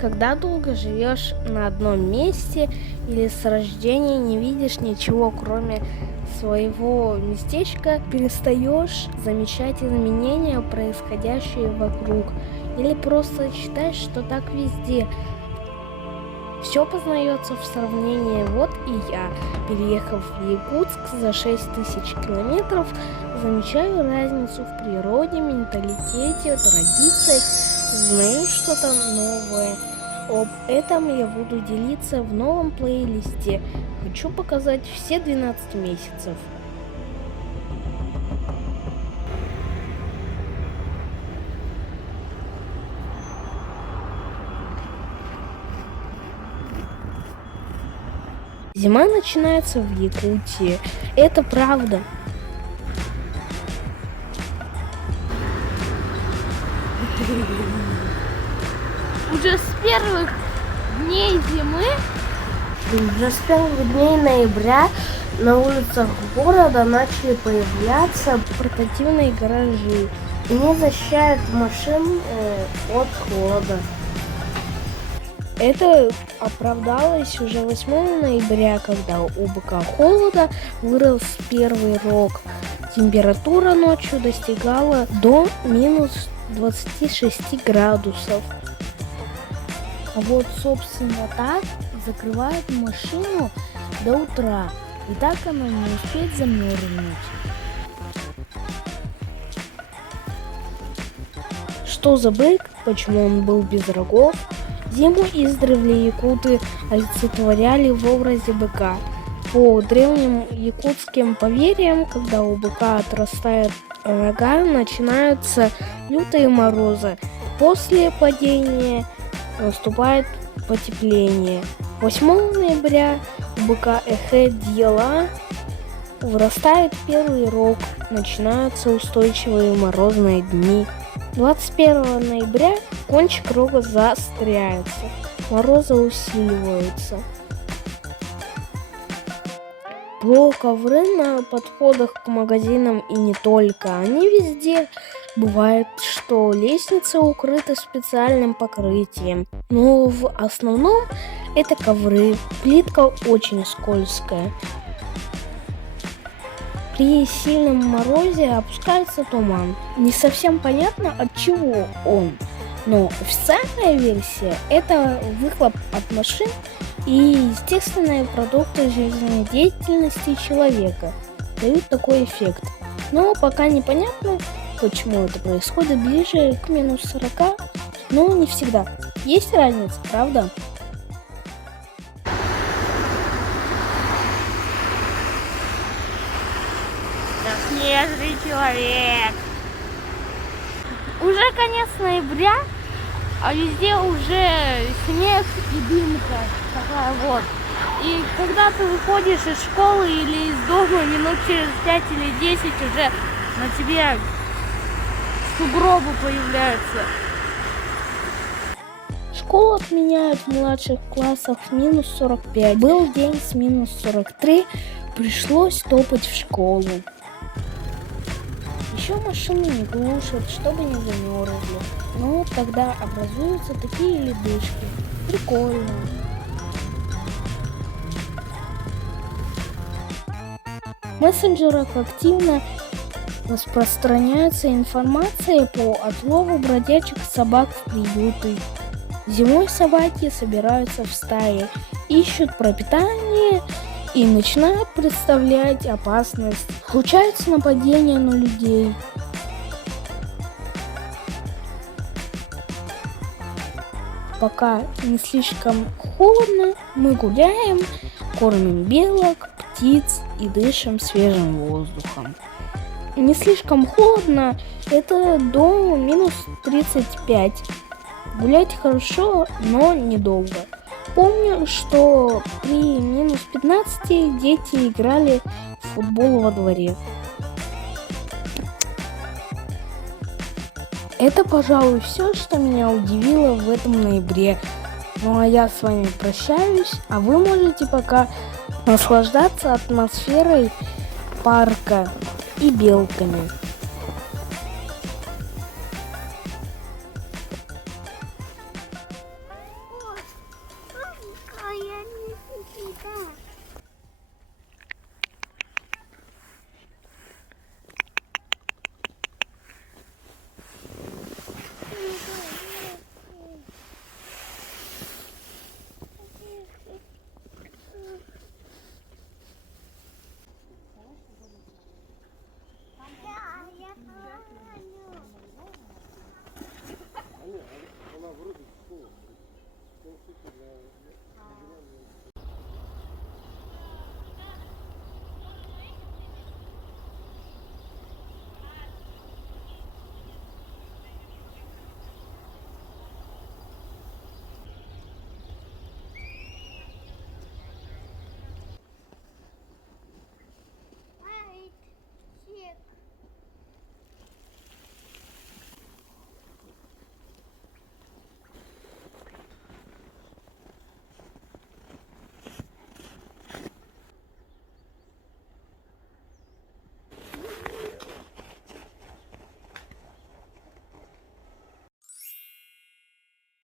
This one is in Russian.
Когда долго живешь на одном месте или с рождения не видишь ничего, кроме своего местечка, перестаешь замечать изменения, происходящие вокруг, или просто считаешь, что так везде. Все познается в сравнении. Вот и я, переехав в Якутск за 6000 километров, замечаю разницу в природе, менталитете, традициях, узнаю что-то новое. Об этом я буду делиться в новом плейлисте. Хочу показать все 12 месяцев. Зима начинается в Якутии. Это правда. Уже с первых дней зимы, уже с первых дней ноября на улицах города начали появляться портативные гаражи. Они защищают машин от холода. Это оправдалось уже 8 ноября, когда у быка холода вырос первый рог. Температура ночью достигала до минус 26 градусов. А вот, собственно, так закрывают машину до утра, и так она не успеет замерзнуть. Что за бык? Почему он был без рогов? Зиму издревле якуты олицетворяли в образе быка. По древним якутским поверьям, когда у быка отрастают рога, начинаются лютые морозы. После падения наступает потепление. 8 ноября у быка Эхе-Дьела вырастает первый рог, начинаются устойчивые морозные дни. 21 ноября кончик рога заостряется, морозы усиливаются. Про ковры на подходах к магазинам и не только, они везде. Бывает, что лестницы укрыты специальным покрытием, но в основном это ковры. Плитка очень скользкая. При сильном морозе опускается туман. Не совсем понятно, от чего он. Но официальная версия – это выхлоп от машин и естественные продукты жизнедеятельности человека дают такой эффект. Но пока непонятно, почему это происходит ближе к минус 40, но не всегда. Есть разница, правда? Снежный человек. Уже конец ноября, а везде уже снег и дымка такая вот. И когда ты выходишь из школы или из дома, минут через 5 или 10 уже на тебе сугробы появляются. Школу отменяют в младших классах в минус 45. Был день с минус 43, пришлось топать в школу. Еще машины не глушат, чтобы не замерзли. Но тогда образуются такие ледышки. Прикольно. В мессенджерах активно распространяется информация по отлову бродячих собак в приюты. Зимой собаки собираются в стаи, ищут пропитание и начинают представлять опасность. Случаются нападения на людей. Пока не слишком холодно, мы гуляем, кормим белок, птиц и дышим свежим воздухом. Не слишком холодно, это до минус 35. Гулять хорошо, но недолго. Помню, что при минус 15 дети играли в футбол во дворе. Это, пожалуй, все, что меня удивило в этом ноябре. Ну а я с вами прощаюсь, а вы можете пока наслаждаться атмосферой парка и белками.